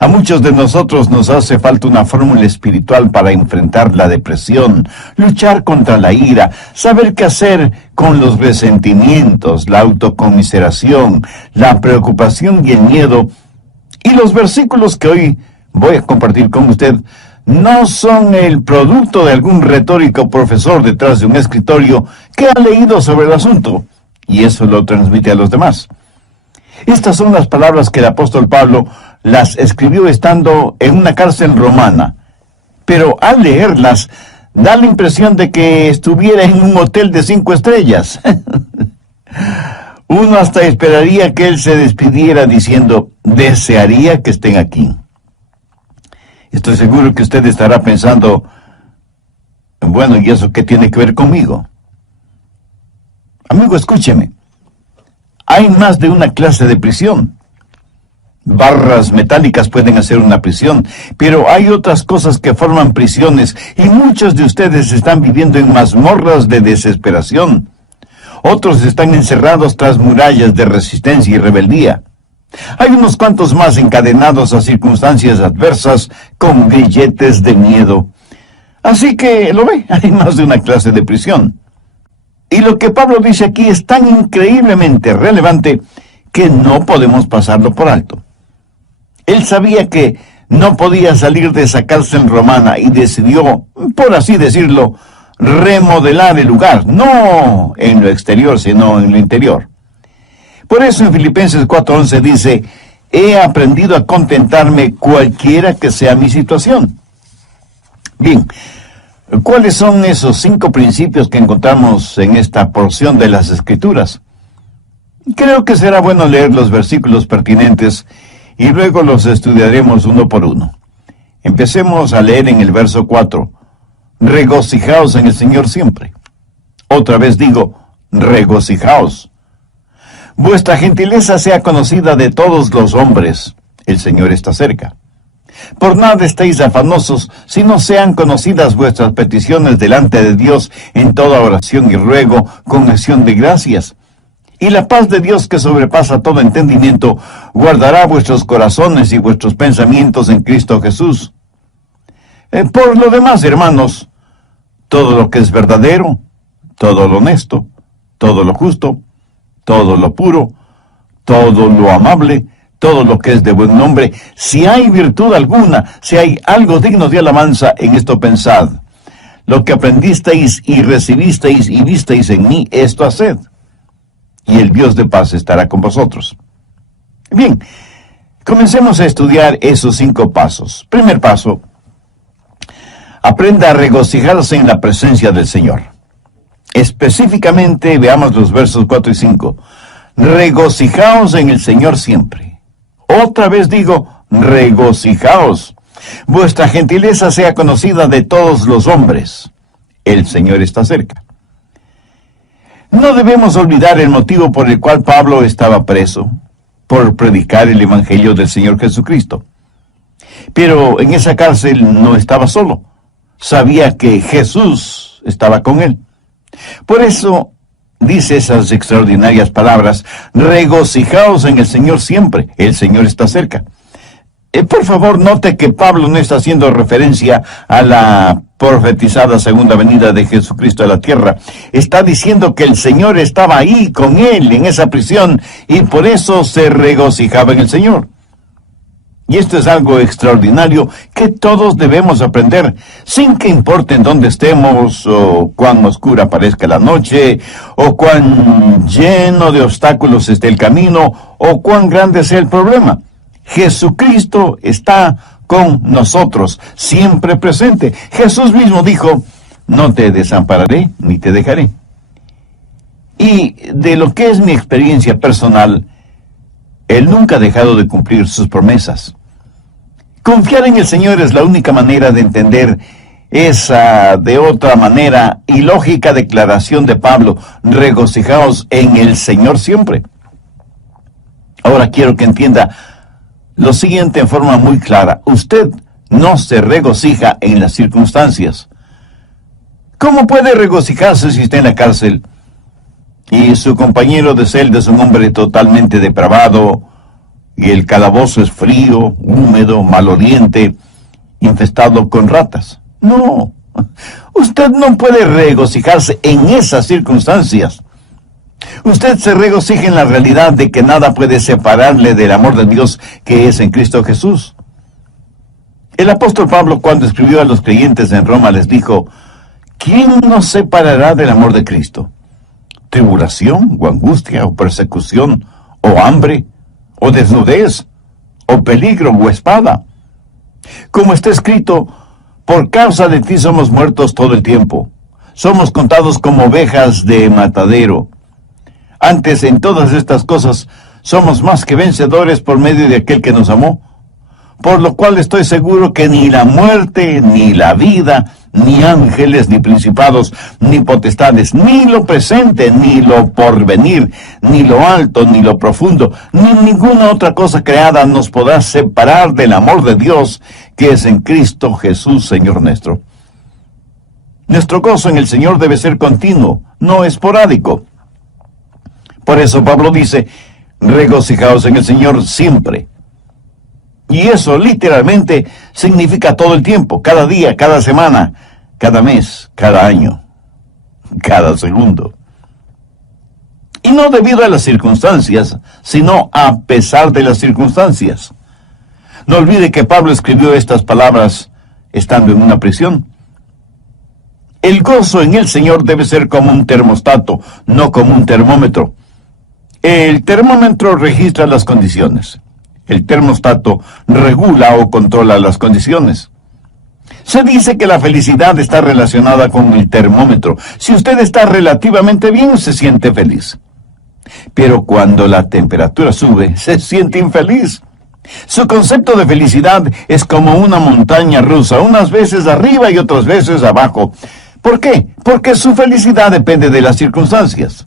A muchos de nosotros nos hace falta una fórmula espiritual para enfrentar la depresión, luchar contra la ira, saber qué hacer con los resentimientos, la autocomiseración, la preocupación y el miedo. Y los versículos que hoy voy a compartir con usted no son el producto de algún retórico profesor detrás de un escritorio que ha leído sobre el asunto, y eso lo transmite a los demás. Estas son las palabras que el apóstol Pablo las escribió estando en una cárcel romana, pero al leerlas da la impresión de que estuviera en un hotel de 5 estrellas. Uno hasta esperaría que él se despidiera diciendo, desearía que estén aquí. Estoy seguro que usted estará pensando, bueno, ¿y eso qué tiene que ver conmigo? Amigo, escúcheme. Hay más de una clase de prisión. Barras metálicas pueden hacer una prisión, pero hay otras cosas que forman prisiones y muchos de ustedes están viviendo en mazmorras de desesperación. Otros están encerrados tras murallas de resistencia y rebeldía. Hay unos cuantos más encadenados a circunstancias adversas con grilletes de miedo. Así que, lo ve, hay más de una clase de prisión. Y lo que Pablo dice aquí es tan increíblemente relevante que no podemos pasarlo por alto. Él sabía que no podía salir de esa cárcel romana y decidió, por así decirlo, remodelar el lugar, no en lo exterior, sino en lo interior. Por eso en Filipenses 4:11 dice, he aprendido a contentarme cualquiera que sea mi situación. Bien, ¿cuáles son esos 5 principios que encontramos en esta porción de las Escrituras? Creo que será bueno leer los versículos pertinentes y luego los estudiaremos uno por uno. Empecemos a leer en el verso 4. Regocijaos en el Señor siempre. Otra vez digo, regocijaos. Vuestra gentileza sea conocida de todos los hombres. El Señor está cerca. Por nada estéis afanosos, sino sean conocidas vuestras peticiones delante de Dios en toda oración y ruego, con acción de gracias. Y la paz de Dios, que sobrepasa todo entendimiento, guardará vuestros corazones y vuestros pensamientos en Cristo Jesús. Por lo demás, hermanos, todo lo que es verdadero, todo lo honesto, todo lo justo, todo lo puro, todo lo amable, todo lo que es de buen nombre, si hay virtud alguna, si hay algo digno de alabanza, en esto pensad. Lo que aprendisteis y recibisteis y visteis en mí, esto haced. Y el Dios de paz estará con vosotros. Bien, comencemos a estudiar esos 5 pasos. Primer paso, aprenda a regocijarse en la presencia del Señor. Específicamente, veamos los versos 4 y 5. Regocijaos en el Señor siempre. Otra vez digo, regocijaos. Vuestra gentileza sea conocida de todos los hombres. El Señor está cerca. No debemos olvidar el motivo por el cual Pablo estaba preso, por predicar el Evangelio del Señor Jesucristo. Pero en esa cárcel no estaba solo. Sabía que Jesús estaba con él. Por eso dice esas extraordinarias palabras, regocijaos en el Señor siempre, el Señor está cerca. Por favor, note que Pablo no está haciendo referencia a la profetizada segunda venida de Jesucristo a la tierra. Está diciendo que el Señor estaba ahí con él en esa prisión y por eso se regocijaba en el Señor. Y esto es algo extraordinario que todos debemos aprender, sin que importe en dónde estemos, o cuán oscura parezca la noche, o cuán lleno de obstáculos esté el camino, o cuán grande sea el problema. Jesucristo está con nosotros, siempre presente. Jesús mismo dijo, no te desampararé ni te dejaré. Y de lo que es mi experiencia personal, Él nunca ha dejado de cumplir sus promesas. Confiar en el Señor es la única manera de entender esa, de otra manera, ilógica declaración de Pablo, regocijaos en el Señor siempre. Ahora quiero que entienda lo siguiente en forma muy clara. Usted no se regocija en las circunstancias. ¿Cómo puede regocijarse si está en la cárcel y su compañero de celda es un hombre totalmente depravado y el calabozo es frío, húmedo, maloliente, infestado con ratas. No, usted no puede regocijarse en esas circunstancias. Usted se regocija en la realidad de que nada puede separarle del amor de Dios que es en Cristo Jesús. El apóstol Pablo, cuando escribió a los creyentes en Roma, les dijo: ¿quién nos separará del amor de Cristo? ¿Tribulación, o angustia, o persecución, o hambre, o desnudez, o peligro, o espada? Como está escrito: por causa de ti somos muertos todo el tiempo. Somos contados como ovejas de matadero. Antes, en todas estas cosas, somos más que vencedores por medio de aquel que nos amó. Por lo cual estoy seguro que ni la muerte, ni la vida, ni ángeles, ni principados, ni potestades, ni lo presente, ni lo porvenir, ni lo alto, ni lo profundo, ni ninguna otra cosa creada nos podrá separar del amor de Dios que es en Cristo Jesús, Señor nuestro. Nuestro gozo en el Señor debe ser continuo, no esporádico. Por eso Pablo dice: regocijaos en el Señor siempre. Y eso literalmente significa todo el tiempo, cada día, cada semana, cada mes, cada año, cada segundo. Y no debido a las circunstancias, sino a pesar de las circunstancias. No olvide que Pablo escribió estas palabras estando en una prisión. El gozo en el Señor debe ser como un termostato, no como un termómetro. El termómetro registra las condiciones. El termostato regula o controla las condiciones. Se dice que la felicidad está relacionada con el termómetro. Si usted está relativamente bien, se siente feliz. Pero cuando la temperatura sube, se siente infeliz. Su concepto de felicidad es como una montaña rusa, unas veces arriba y otras veces abajo. ¿Por qué? Porque su felicidad depende de las circunstancias.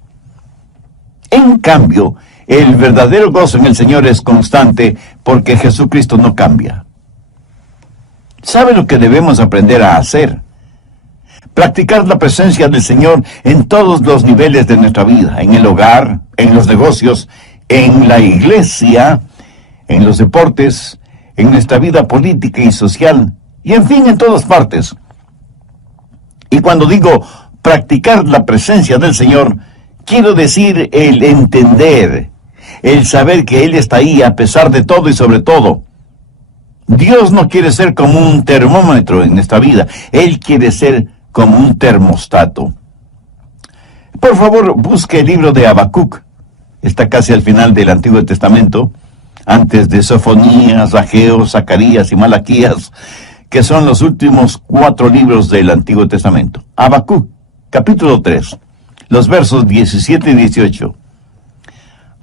En cambio, el verdadero gozo en el Señor es constante porque Jesucristo no cambia. ¿Sabe lo que debemos aprender a hacer? Practicar la presencia del Señor en todos los niveles de nuestra vida, en el hogar, en los negocios, en la iglesia, en los deportes, en nuestra vida política y social, y en fin, en todas partes. Y cuando digo practicar la presencia del Señor, quiero decir el entender, el saber que Él está ahí a pesar de todo y sobre todo. Dios no quiere ser como un termómetro en esta vida, Él quiere ser como un termostato. Por favor, busque el libro de Habacuc. Está casi al final del Antiguo Testamento, antes de Sofonías, Ageo, Zacarías y Malaquías, que son los últimos 4 libros del Antiguo Testamento. Habacuc, capítulo 3, los versos 17 y 18.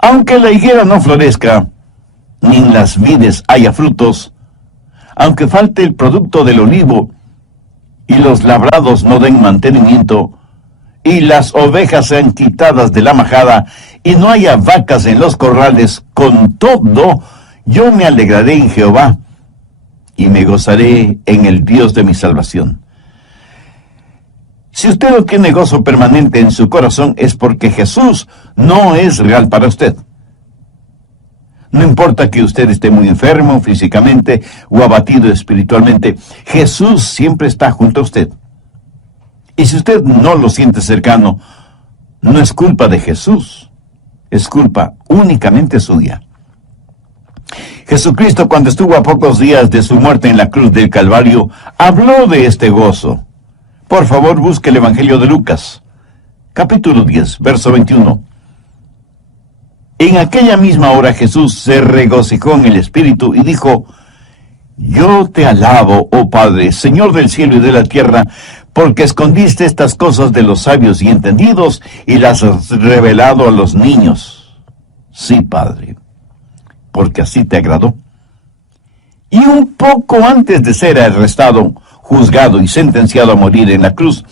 Aunque la higuera no florezca, ni en las vides haya frutos, aunque falte el producto del olivo, y los labrados no den mantenimiento, y las ovejas sean quitadas de la majada, y no haya vacas en los corrales, con todo, yo me alegraré en Jehová, y me gozaré en el Dios de mi salvación. Si usted no tiene gozo permanente en su corazón, es porque Jesús no es real para usted. No importa que usted esté muy enfermo físicamente o abatido espiritualmente, Jesús siempre está junto a usted. Y si usted no lo siente cercano, no es culpa de Jesús, es culpa únicamente suya. Jesucristo, cuando estuvo a pocos días de su muerte en la cruz del Calvario, habló de este gozo. Por favor, busque el Evangelio de Lucas, capítulo 10, verso 21. En aquella misma hora Jesús se regocijó en el Espíritu y dijo: yo te alabo, oh Padre, Señor del cielo y de la tierra, porque escondiste estas cosas de los sabios y entendidos y las has revelado a los niños. Sí, Padre, porque así te agradó. Y un poco antes de ser arrestado, juzgado y sentenciado a morir en la cruz,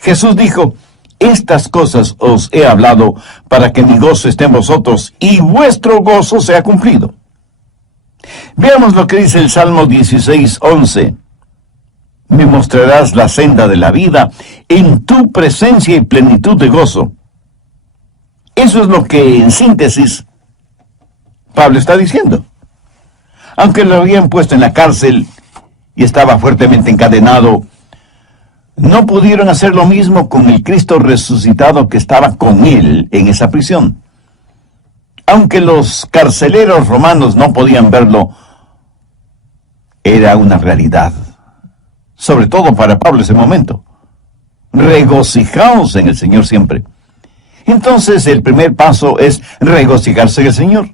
Jesús dijo: estas cosas os he hablado para que mi gozo esté en vosotros y vuestro gozo sea cumplido. Veamos lo que dice el Salmo 16:11. Me mostrarás la senda de la vida, en tu presencia y plenitud de gozo. Eso es lo que, en síntesis, Pablo está diciendo. Aunque lo habían puesto en la cárcel y estaba fuertemente encadenado, no pudieron hacer lo mismo con el Cristo resucitado que estaba con él en esa prisión. Aunque los carceleros romanos no podían verlo, era una realidad, sobre todo para Pablo ese momento. Regocijaos en el Señor siempre. Entonces el primer paso es regocijarse en el Señor.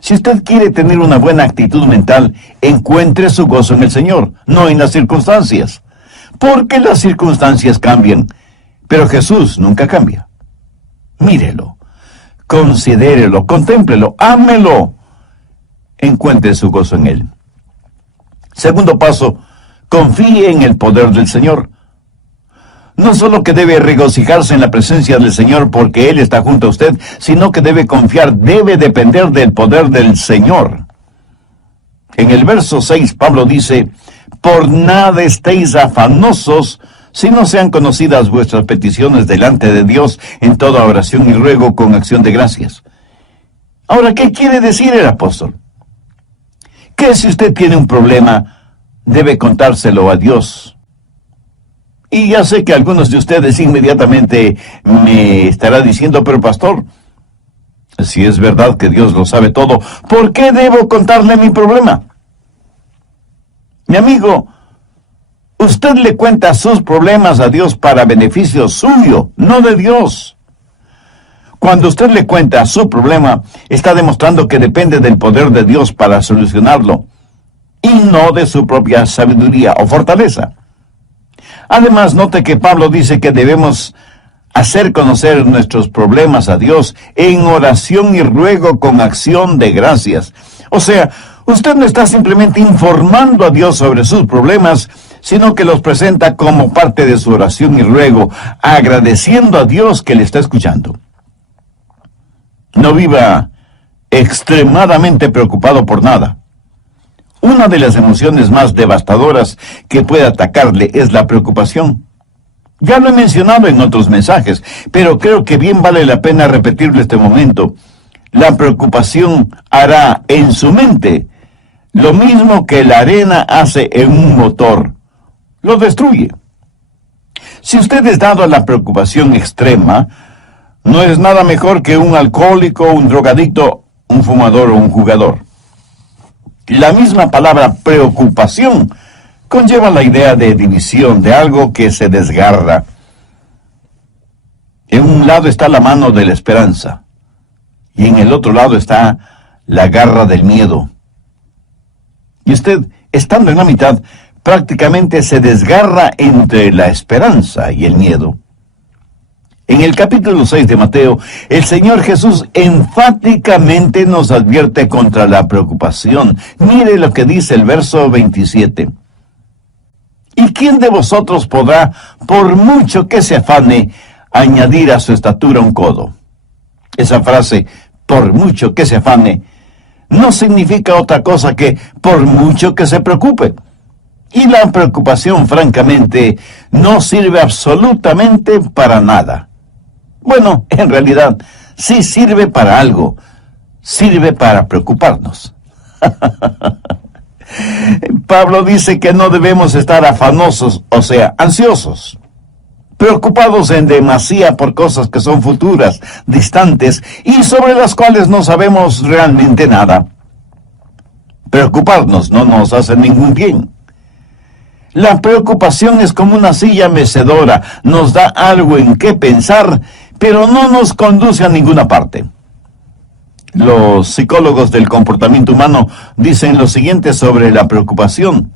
Si usted quiere tener una buena actitud mental, encuentre su gozo en el Señor, no en las circunstancias. Porque las circunstancias cambian, pero Jesús nunca cambia. Mírelo, considérelo, contémplelo, ámelo. Encuentre su gozo en Él. Segundo paso, confíe en el poder del Señor. No solo que debe regocijarse en la presencia del Señor porque Él está junto a usted, sino que debe confiar, debe depender del poder del Señor. En el verso 6, Pablo dice, por nada estéis afanosos, si no sean conocidas vuestras peticiones delante de Dios en toda oración y ruego con acción de gracias. Ahora, ¿qué quiere decir el apóstol? Que si usted tiene un problema, debe contárselo a Dios. Y ya sé que algunos de ustedes inmediatamente me estarán diciendo, pero pastor, si es verdad que Dios lo sabe todo, ¿por qué debo contarle mi problema? Mi amigo, usted le cuenta sus problemas a Dios para beneficio suyo, no de Dios. Cuando usted le cuenta su problema, está demostrando que depende del poder de Dios para solucionarlo, y no de su propia sabiduría o fortaleza. Además, note que Pablo dice que debemos hacer conocer nuestros problemas a Dios en oración y ruego con acción de gracias. O sea, usted no está simplemente informando a Dios sobre sus problemas, sino que los presenta como parte de su oración y ruego, agradeciendo a Dios que le está escuchando. No viva extremadamente preocupado por nada. Una de las emociones más devastadoras que puede atacarle es la preocupación. Ya lo he mencionado en otros mensajes, pero creo que bien vale la pena repetirlo este momento. La preocupación hará en su mente lo mismo que la arena hace en un motor. Lo destruye. Si usted es dado a la preocupación extrema, no es nada mejor que un alcohólico, un drogadicto, un fumador o un jugador. La misma palabra preocupación conlleva la idea de división, de algo que se desgarra. En un lado está la mano de la esperanza, y en el otro lado está la garra del miedo. Y usted, estando en la mitad, prácticamente se desgarra entre la esperanza y el miedo. En el capítulo 6 de Mateo, el Señor Jesús enfáticamente nos advierte contra la preocupación. Mire lo que dice el verso 27. ¿Y quién de vosotros podrá, por mucho que se afane, añadir a su estatura un codo? Esa frase, por mucho que se afane, no significa otra cosa que por mucho que se preocupe. Y la preocupación, francamente, no sirve absolutamente para nada. Bueno, en realidad, sí sirve para algo. Sirve para preocuparnos. Pablo dice que no debemos estar afanosos, o sea, ansiosos, preocupados en demasía por cosas que son futuras, distantes, y sobre las cuales no sabemos realmente nada. Preocuparnos no nos hace ningún bien. La preocupación es como una silla mecedora, nos da algo en qué pensar, pero no nos conduce a ninguna parte. Los psicólogos del comportamiento humano dicen lo siguiente sobre la preocupación.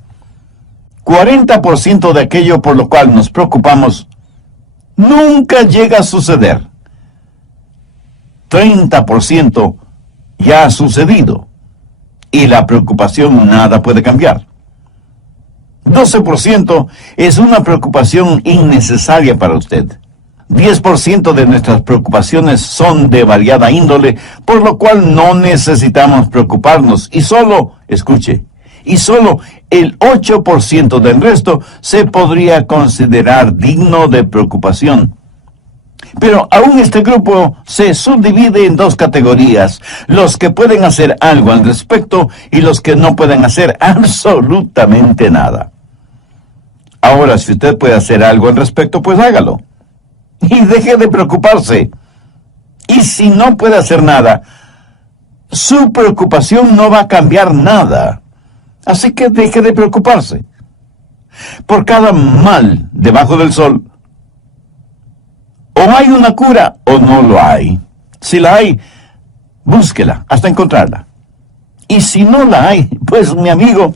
40% de aquello por lo cual nos preocupamos nunca llega a suceder. 30% ya ha sucedido y la preocupación nada puede cambiar. 12% es una preocupación innecesaria para usted. 10% de nuestras preocupaciones son de variada índole, por lo cual no necesitamos preocuparnos. Y solo, escuche, y solo el 8% del resto se podría considerar digno de preocupación. Pero aún este grupo se subdivide en dos categorías: los que pueden hacer algo al respecto y los que no pueden hacer absolutamente nada. Ahora, si usted puede hacer algo al respecto, pues hágalo. Y deje de preocuparse. Y si no puede hacer nada, su preocupación no va a cambiar nada. Así que deje de preocuparse. Por cada mal debajo del sol, o hay una cura o no lo hay. Si la hay, búsquela hasta encontrarla. Y si no la hay, pues mi amigo,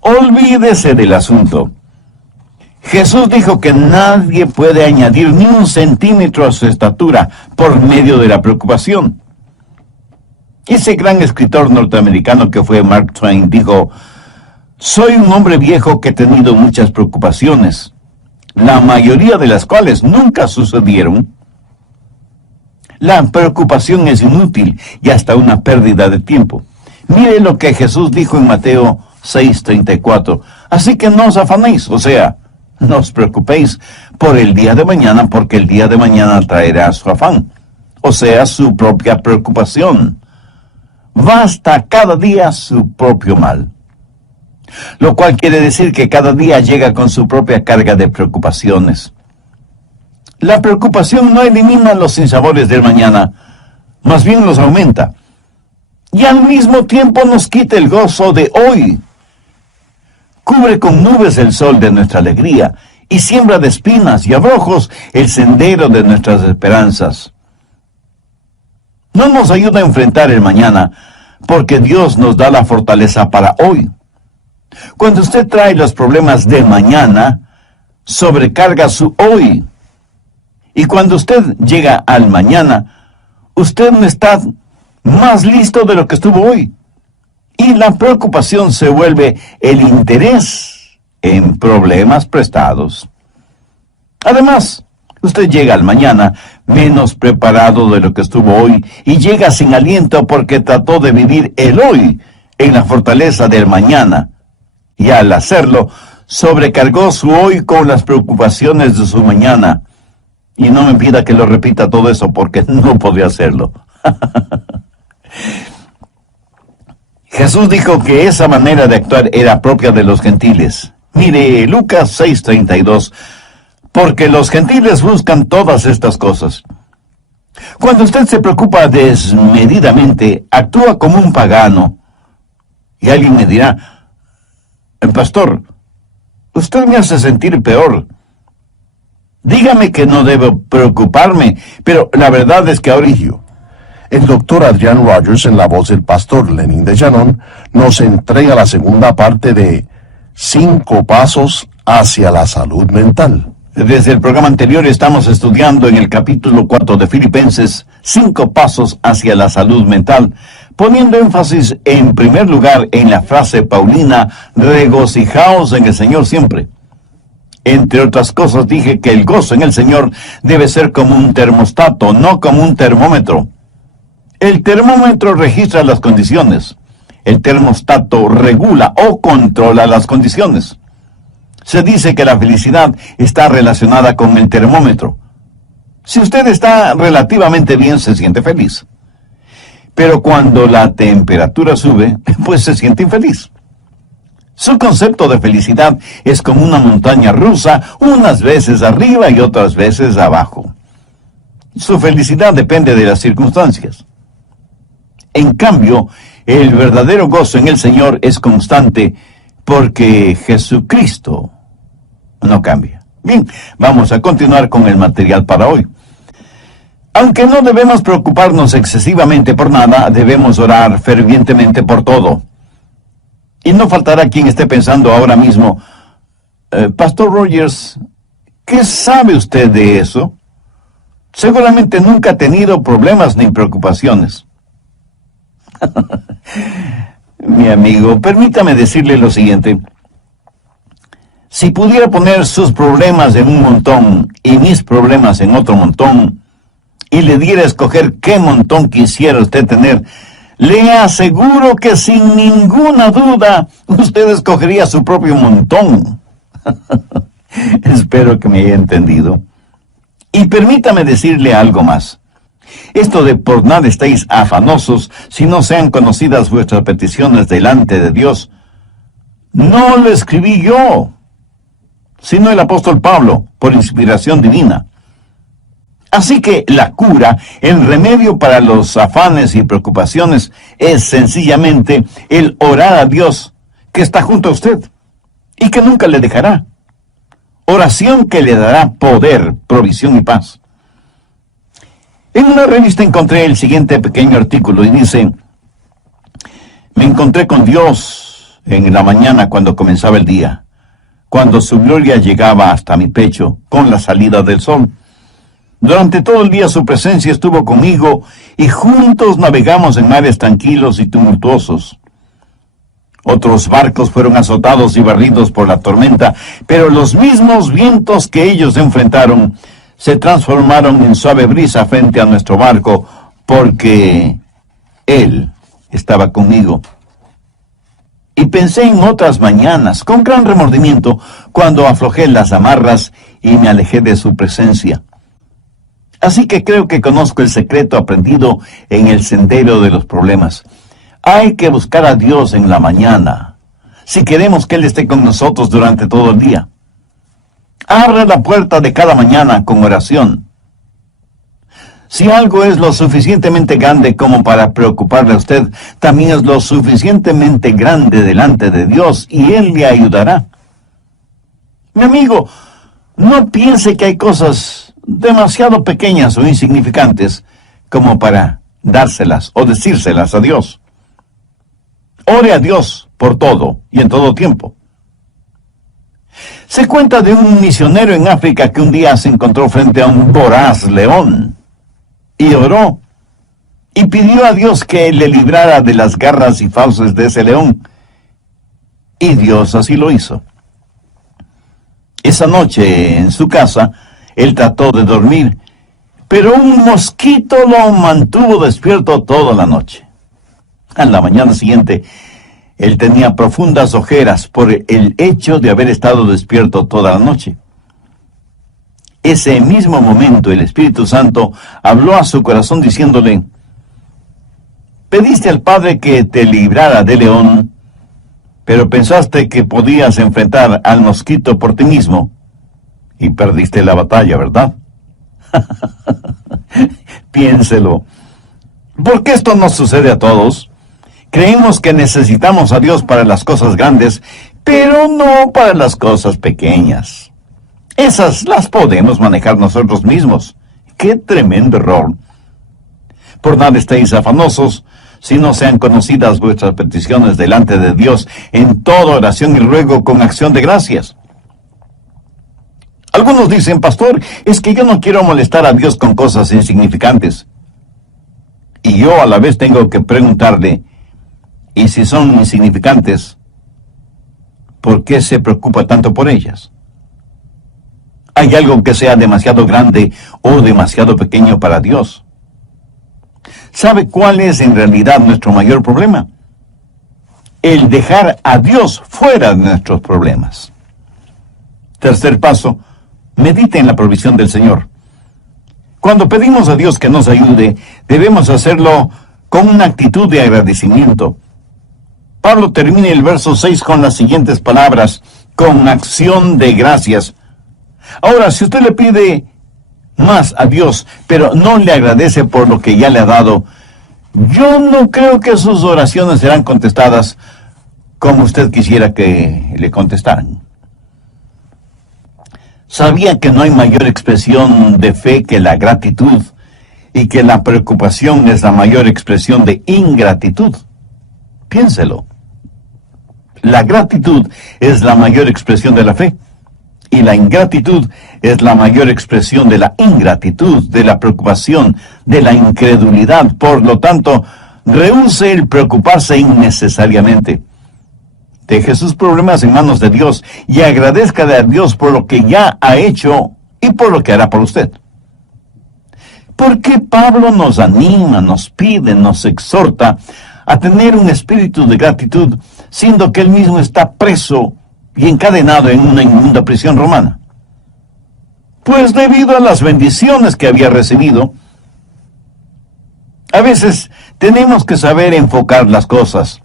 olvídese del asunto. Jesús dijo que nadie puede añadir ni un centímetro a su estatura por medio de la preocupación. Ese gran escritor norteamericano que fue Mark Twain dijo: soy un hombre viejo que he tenido muchas preocupaciones, la mayoría de las cuales nunca sucedieron. La preocupación es inútil y hasta una pérdida de tiempo. Mire lo que Jesús dijo en Mateo 6:34. Así que no os afanéis, o sea, no os preocupéis por el día de mañana, porque el día de mañana traerá su afán, o sea, su propia preocupación. Basta cada día su propio mal. Lo cual quiere decir que cada día llega con su propia carga de preocupaciones. La preocupación no elimina los sinsabores del mañana, más bien los aumenta. Y al mismo tiempo nos quita el gozo de hoy. Cubre con nubes el sol de nuestra alegría y siembra de espinas y abrojos el sendero de nuestras esperanzas. No nos ayuda a enfrentar el mañana, porque Dios nos da la fortaleza para hoy. Cuando usted trae los problemas de mañana, sobrecarga su hoy. Y cuando usted llega al mañana, usted no está más listo de lo que estuvo hoy. Y la preocupación se vuelve el interés en problemas prestados. Además, usted llega al mañana menos preparado de lo que estuvo hoy y llega sin aliento porque trató de vivir el hoy en la fortaleza del mañana. Y al hacerlo, sobrecargó su hoy con las preocupaciones de su mañana. Y no me pida que lo repita todo eso, porque no podría hacerlo. Jesús dijo que esa manera de actuar era propia de los gentiles. Mire, Lucas 6:32, porque los gentiles buscan todas estas cosas. Cuando usted se preocupa desmedidamente, actúa como un pagano. Y alguien me dirá: pastor, usted me hace sentir peor. Dígame que no debo preocuparme, pero la verdad es que ahora El doctor Adrian Rogers, en la voz del pastor Lenin de Llanón, nos entrega la segunda parte de 5 pasos hacia la salud mental. Desde el programa anterior estamos estudiando en el capítulo 4 de Filipenses 5 pasos hacia la salud mental, poniendo énfasis en primer lugar en la frase paulina: regocijaos en el Señor siempre. Entre otras cosas dije que el gozo en el Señor debe ser como un termostato, no como un termómetro. El termómetro registra las condiciones. El termostato regula o controla las condiciones. Se dice que la felicidad está relacionada con el termómetro. Si usted está relativamente bien, se siente feliz. Pero cuando la temperatura sube, pues se siente infeliz. Su concepto de felicidad es como una montaña rusa, unas veces arriba y otras veces abajo. Su felicidad depende de las circunstancias. En cambio, el verdadero gozo en el Señor es constante, porque Jesucristo no cambia. Bien, vamos a continuar con el material para hoy. Aunque no debemos preocuparnos excesivamente por nada, debemos orar fervientemente por todo. Y no faltará quien esté pensando ahora mismo: Pastor Rogers, ¿qué sabe usted de eso? Seguramente nunca ha tenido problemas ni preocupaciones. Mi amigo, permítame decirle lo siguiente. Si pudiera poner sus problemas en un montón y mis problemas en otro montón, y le diera a escoger qué montón quisiera usted tener, le aseguro que sin ninguna duda usted escogería su propio montón. Espero que me haya entendido. Y permítame decirle algo más. Esto de por nada estéis afanosos si no sean conocidas vuestras peticiones delante de Dios, no lo escribí yo, sino el apóstol Pablo, por inspiración divina. Así que la cura, el remedio para los afanes y preocupaciones, es sencillamente el orar a Dios, que está junto a usted, y que nunca le dejará. Oración que le dará poder, provisión y paz. En una revista encontré el siguiente pequeño artículo y dice: me encontré con Dios en la mañana cuando comenzaba el día, cuando su gloria llegaba hasta mi pecho con la salida del sol. Durante todo el día su presencia estuvo conmigo y juntos navegamos en mares tranquilos y tumultuosos. Otros barcos fueron azotados y barridos por la tormenta, pero los mismos vientos que ellos enfrentaron se transformaron en suave brisa frente a nuestro barco, porque Él estaba conmigo. Y pensé en otras mañanas, con gran remordimiento, cuando aflojé las amarras y me alejé de su presencia. Así que creo que conozco el secreto aprendido en el sendero de los problemas. Hay que buscar a Dios en la mañana, si queremos que Él esté con nosotros durante todo el día. Abre la puerta de cada mañana con oración. Si algo es lo suficientemente grande como para preocuparle a usted, también es lo suficientemente grande delante de Dios y Él le ayudará. Mi amigo, no piense que hay cosas demasiado pequeñas o insignificantes como para dárselas o decírselas a Dios. Ore a Dios por todo y en todo tiempo. Se cuenta de un misionero en África que un día se encontró frente a un voraz león y oró y pidió a Dios que le librara de las garras y fauces de ese león. Y Dios así lo hizo. Esa noche en su casa, él trató de dormir, pero un mosquito lo mantuvo despierto toda la noche. A la mañana siguiente, él tenía profundas ojeras por el hecho de haber estado despierto toda la noche. Ese mismo momento el Espíritu Santo habló a su corazón diciéndole: pediste al Padre que te librara del león, pero pensaste que podías enfrentar al mosquito por ti mismo y perdiste la batalla, ¿verdad? Piénselo. ¿Por qué esto nos sucede a todos? Creemos que necesitamos a Dios para las cosas grandes, pero no para las cosas pequeñas. Esas las podemos manejar nosotros mismos. ¡Qué tremendo error! Por nada estéis afanosos, si no sean conocidas vuestras peticiones delante de Dios en toda oración y ruego con acción de gracias. Algunos dicen: pastor, es que yo no quiero molestar a Dios con cosas insignificantes. Y yo a la vez tengo que preguntarle: ¿y si son insignificantes, por qué se preocupa tanto por ellas? ¿Hay algo que sea demasiado grande o demasiado pequeño para Dios? ¿Sabe cuál es en realidad nuestro mayor problema? El dejar a Dios fuera de nuestros problemas. Tercer paso: medite en la provisión del Señor. Cuando pedimos a Dios que nos ayude, debemos hacerlo con una actitud de agradecimiento. Pablo termina el verso 6 con las siguientes palabras: con acción de gracias. Ahora, si usted le pide más a Dios, pero no le agradece por lo que ya le ha dado, yo no creo que sus oraciones serán contestadas como usted quisiera que le contestaran. ¿Sabía que no hay mayor expresión de fe que la gratitud y que la preocupación es la mayor expresión de ingratitud? Piénselo. La gratitud es la mayor expresión de la fe y la ingratitud es la mayor expresión de la ingratitud, de la preocupación, de la incredulidad. Por lo tanto, rehúse el preocuparse innecesariamente. Deje sus problemas en manos de Dios y agradezcale a Dios por lo que ya ha hecho y por lo que hará por usted. ¿Por qué Pablo nos anima, nos pide, nos exhorta a tener un espíritu de gratitud, siendo que él mismo está preso y encadenado en una inmunda prisión romana? Pues debido a las bendiciones que había recibido, a veces tenemos que saber enfocar las cosas.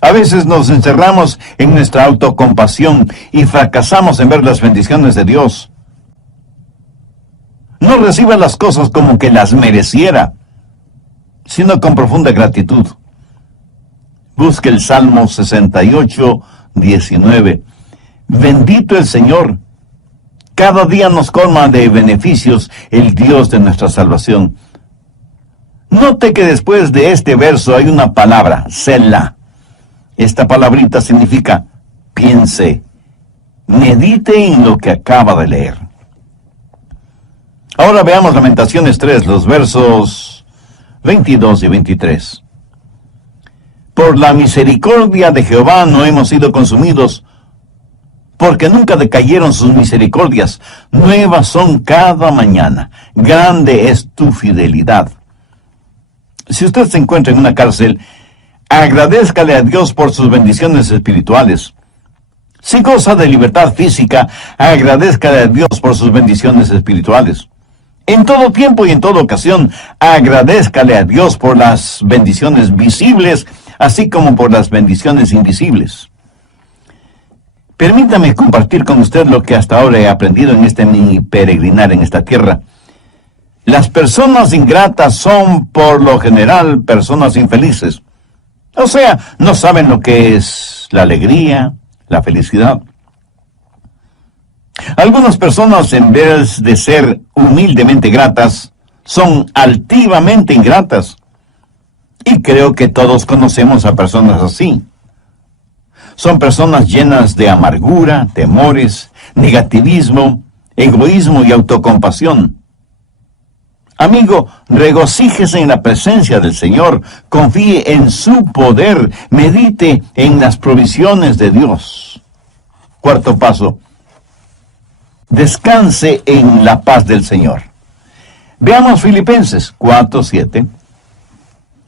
A veces nos encerramos en nuestra autocompasión y fracasamos en ver las bendiciones de Dios. No reciba las cosas como que las mereciera, sino con profunda gratitud. Busque el Salmo 68, 19. Bendito el Señor. Cada día nos colma de beneficios el Dios de nuestra salvación. Note que después de este verso hay una palabra, Selah. Esta palabrita significa piense, medite en lo que acaba de leer. Ahora veamos Lamentaciones 3, los versos 22 y 23. Por la misericordia de Jehová no hemos sido consumidos, porque nunca decayeron sus misericordias. Nuevas son cada mañana. Grande es tu fidelidad. Si usted se encuentra en una cárcel, agradézcale a Dios por sus bendiciones espirituales. Si goza de libertad física, agradézcale a Dios por sus bendiciones espirituales. En todo tiempo y en toda ocasión, agradézcale a Dios por las bendiciones visibles, así como por las bendiciones invisibles. Permítame compartir con usted lo que hasta ahora he aprendido en este mini peregrinar en esta tierra. Las personas ingratas son, por lo general, personas infelices. O sea, no saben lo que es la alegría, la felicidad. Algunas personas, en vez de ser humildemente gratas, son altivamente ingratas. Y creo que todos conocemos a personas así. Son personas llenas de amargura, temores, negativismo, egoísmo y autocompasión. Amigo, regocíjese en la presencia del Señor, confíe en su poder, medite en las provisiones de Dios. Cuarto paso, descanse en la paz del Señor. Veamos Filipenses 4:7.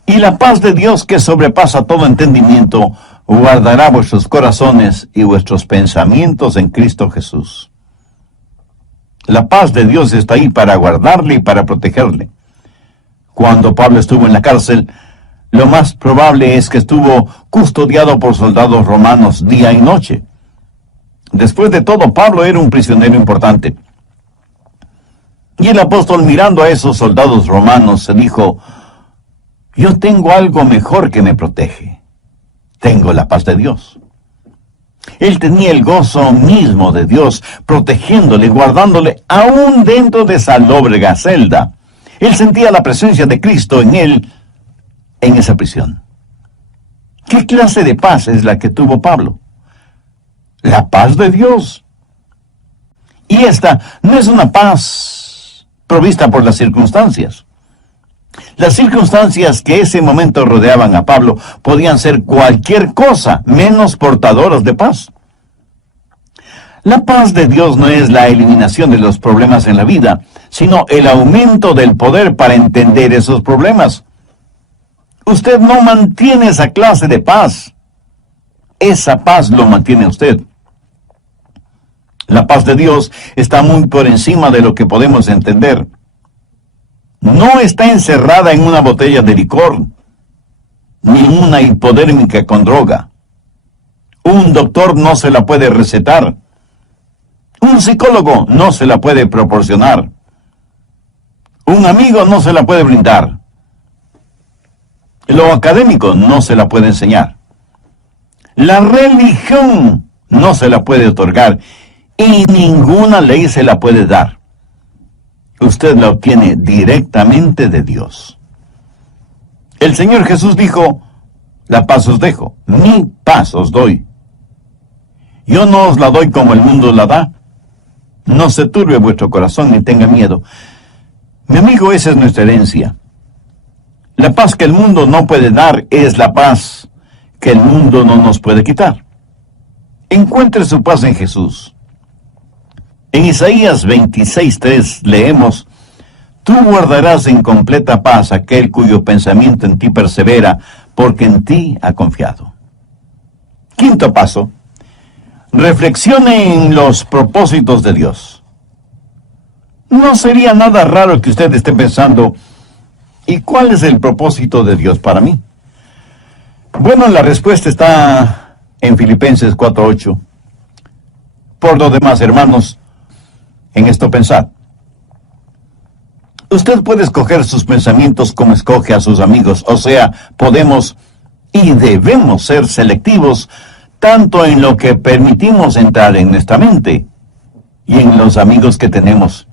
Y la paz de Dios, que sobrepasa todo entendimiento, guardará vuestros corazones y vuestros pensamientos en Cristo Jesús. La paz de Dios está ahí para guardarle y para protegerle. Cuando Pablo estuvo en la cárcel, lo más probable es que estuvo custodiado por soldados romanos día y noche. Después de todo, Pablo era un prisionero importante. Y el apóstol, mirando a esos soldados romanos, se dijo: yo tengo algo mejor que me protege. Tengo la paz de Dios. Él tenía el gozo mismo de Dios, protegiéndole, guardándole, aún dentro de esa lóbrega celda. Él sentía la presencia de Cristo en él, en esa prisión. ¿Qué clase de paz es la que tuvo Pablo? La paz de Dios. Y esta no es una paz provista por las circunstancias. Las circunstancias que ese momento rodeaban a Pablo podían ser cualquier cosa menos portadoras de paz. La paz de Dios no es la eliminación de los problemas en la vida, sino el aumento del poder para entender esos problemas. Usted no mantiene esa clase de paz. Esa paz lo mantiene usted. La paz de Dios está muy por encima de lo que podemos entender. No está encerrada en una botella de licor, ni en una hipodérmica con droga. Un doctor no se la puede recetar. Un psicólogo no se la puede proporcionar. Un amigo no se la puede brindar. Lo académico no se la puede enseñar. La religión no se la puede otorgar y ninguna ley se la puede dar. Usted la obtiene directamente de Dios. El Señor Jesús dijo: la paz os dejo, mi paz os doy. Yo no os la doy como el mundo la da. No se turbe vuestro corazón ni tenga miedo. Mi amigo, esa es nuestra herencia. La paz que el mundo no puede dar es la paz que el mundo no nos puede quitar. Encuentre su paz en Jesús. En Isaías 26:3 leemos: tú guardarás en completa paz aquel cuyo pensamiento en ti persevera, porque en ti ha confiado. Quinto paso: reflexione en los propósitos de Dios. No sería nada raro que usted esté pensando, ¿y cuál es el propósito de Dios para mí? Bueno, la respuesta está en Filipenses 4:8. Por lo demás, hermanos, en esto pensad. Usted puede escoger sus pensamientos como escoge a sus amigos, o sea, podemos y debemos ser selectivos tanto en lo que permitimos entrar en nuestra mente y en los amigos que tenemos.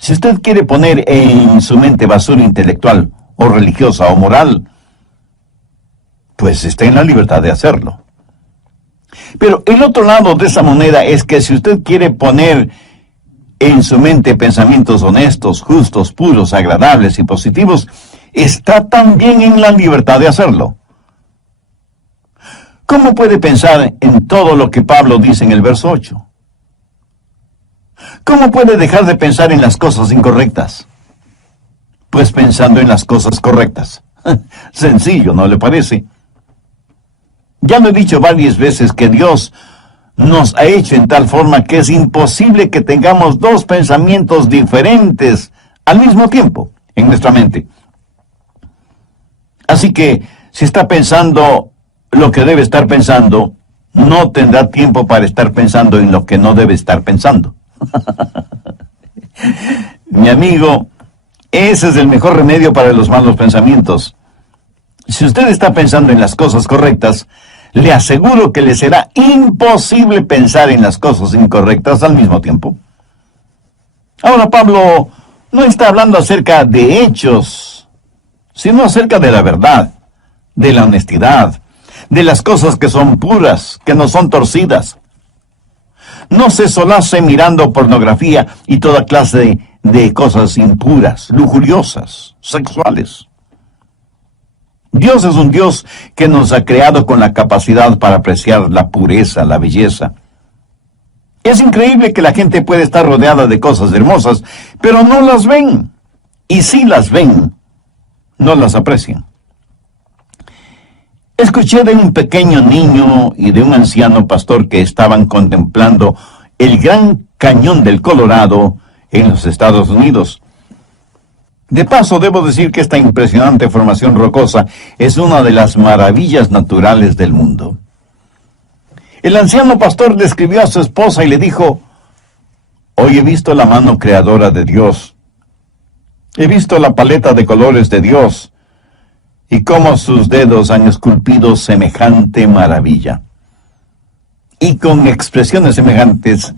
Si usted quiere poner en su mente basura intelectual o religiosa o moral, pues está en la libertad de hacerlo. Pero el otro lado de esa moneda es que si usted quiere poner en su mente pensamientos honestos, justos, puros, agradables y positivos, está también en la libertad de hacerlo. ¿Cómo puede pensar en todo lo que Pablo dice en el verso 8? ¿Cómo puede dejar de pensar en las cosas incorrectas? Pues pensando en las cosas correctas. Sencillo, ¿no le parece? Ya lo he dicho varias veces que Dios nos ha hecho en tal forma que es imposible que tengamos dos pensamientos diferentes al mismo tiempo en nuestra mente. Así que, si está pensando lo que debe estar pensando, no tendrá tiempo para estar pensando en lo que no debe estar pensando. Mi amigo, ese es el mejor remedio para los malos pensamientos. Si usted está pensando en las cosas correctas, le aseguro que le será imposible pensar en las cosas incorrectas al mismo tiempo. Ahora, Pablo no está hablando acerca de hechos, sino acerca de la verdad, de la honestidad, de las cosas que son puras, que no son torcidas. No se solace mirando pornografía y toda clase de cosas impuras, lujuriosas, sexuales. Dios es un Dios que nos ha creado con la capacidad para apreciar la pureza, la belleza. Es increíble que la gente puede estar rodeada de cosas hermosas, pero no las ven. Y si las ven, no las aprecian. Escuché de un pequeño niño y de un anciano pastor que estaban contemplando el Gran Cañón del Colorado en los Estados Unidos. De paso, debo decir que esta impresionante formación rocosa es una de las maravillas naturales del mundo. El anciano pastor le escribió a su esposa y le dijo: hoy he visto la mano creadora de Dios. He visto la paleta de colores de Dios y cómo sus dedos han esculpido semejante maravilla. Y con expresiones semejantes,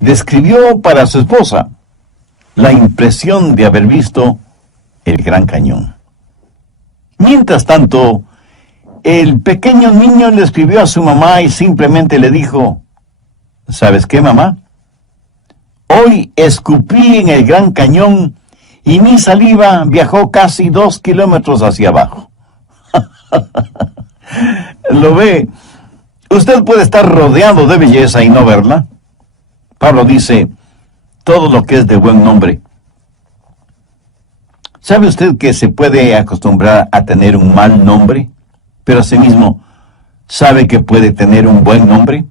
describió para su esposa la impresión de haber visto el Gran Cañón. Mientras tanto, el pequeño niño le escribió a su mamá y simplemente le dijo: ¿sabes qué, mamá? Hoy escupí en el Gran Cañón y mi saliva viajó casi 2 kilómetros hacia abajo. ¿Lo ve? Usted puede estar rodeado de belleza y no verla. Pablo dice: todo lo que es de buen nombre. ¿Sabe usted que se puede acostumbrar a tener un mal nombre, pero asimismo sabe que puede tener un buen nombre?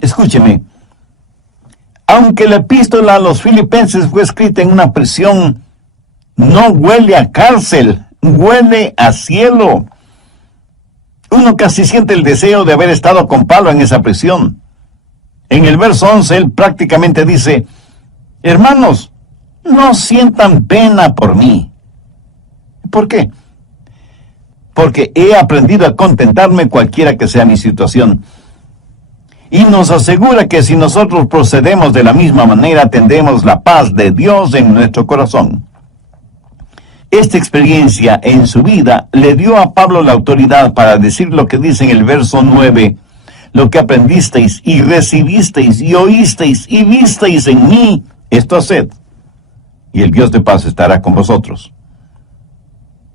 Escúcheme. Aunque la epístola a los Filipenses fue escrita en una prisión, no huele a cárcel, huele a cielo. Uno casi siente el deseo de haber estado con Pablo en esa prisión. En el verso 11, él prácticamente dice: hermanos, no sientan pena por mí. ¿Por qué? Porque he aprendido a contentarme cualquiera que sea mi situación. Y nos asegura que si nosotros procedemos de la misma manera, tendremos la paz de Dios en nuestro corazón. Esta experiencia en su vida le dio a Pablo la autoridad para decir lo que dice en el verso 9: lo que aprendisteis y recibisteis y oísteis y visteis en mí, esto haced, y el Dios de paz estará con vosotros.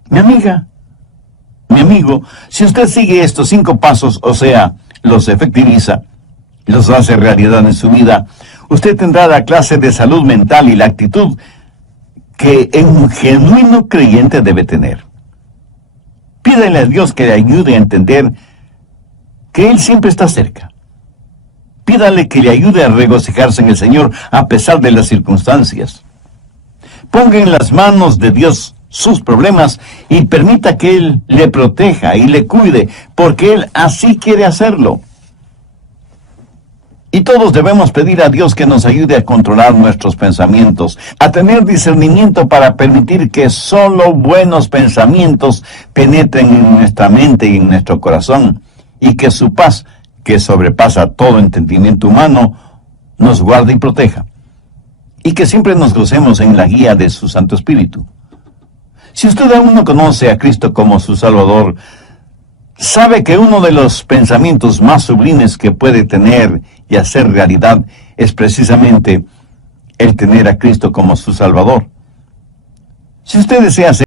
Mi amiga, mi amigo, si usted sigue estos 5 pasos, o sea, los efectiviza, los hace realidad en su vida, usted tendrá la clase de salud mental y la actitud que un genuino creyente debe tener. Pídele a Dios que le ayude a entender que Él siempre está cerca. Pídale que le ayude a regocijarse en el Señor a pesar de las circunstancias. Ponga en las manos de Dios sus problemas y permita que Él le proteja y le cuide, porque Él así quiere hacerlo. Y todos debemos pedir a Dios que nos ayude a controlar nuestros pensamientos, a tener discernimiento para permitir que solo buenos pensamientos penetren en nuestra mente y en nuestro corazón, y que su paz, que sobrepasa todo entendimiento humano, nos guarde y proteja. Y que siempre nos gocemos en la guía de su Santo Espíritu. Si usted aún no conoce a Cristo como su Salvador, sabe que uno de los pensamientos más sublimes que puede tener y hacer realidad es precisamente el tener a Cristo como su Salvador. Si usted desea ser